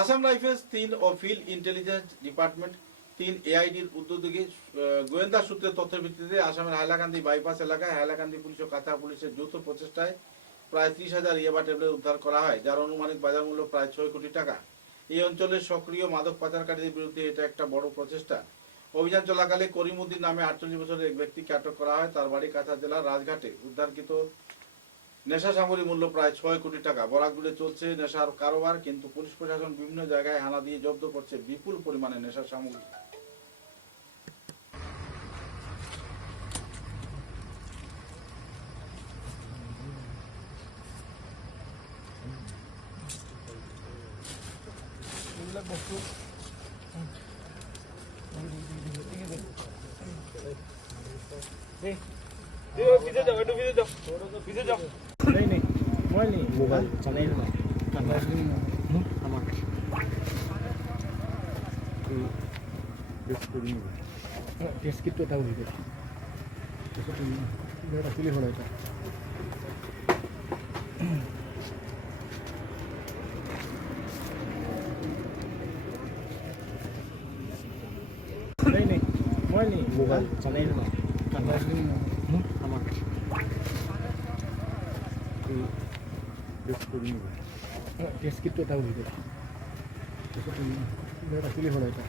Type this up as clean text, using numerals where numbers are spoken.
আসাম রাইফেলস 3 ও field intelligence department 3 এআইডির উদ্যোগে গোয়েন্দা সূত্রের তথ্যের ভিত্তিতে আসামের হাইলাকান্দি বাইপাস এলাকায় হাইলাকান্দি পুলিশ ও কাছাড় পুলিশের যৌথ প্রচেষ্টায় প্রায় 30,000 ইয়াবা ট্যাবলেট উদ্ধার করা হয়, যার আনুমানিক বাজার মূল্য প্রায় 6 কোটি টাকা। এই অঞ্চলের সক্রিয় মাদক পাচারকারীদের বিরুদ্ধে এটা একটা বড় প্রচেষ্টা। অভিযান চলাকালে করিমউদ্দিন নামে 48 বছরের এক ব্যক্তিকে আটক করা হয়। তার বাড়ি কাছাড় জেলার রাজঘাটে। উদ্ধারকৃত নেশা সামগ্রীর মূল্য প্রায় 6 কোটি টাকা। বরাক জুড়ে চলছে নেশার কারবার, কিন্তু পুলিশ প্রশাসন বিভিন্ন জায়গায় হানা দিয়ে জব্দ করছে বিপুল পরিমাণে নেশার সামগ্রী। মোবাইল চালাই না আমার টেস্ট কিট এটা উঠে গেছে এটা তুলে হলো এটা মোবাইল চালাই না আমার টেস্ট কিট এটা উঠে গেছে এটা তুলে হলো এটা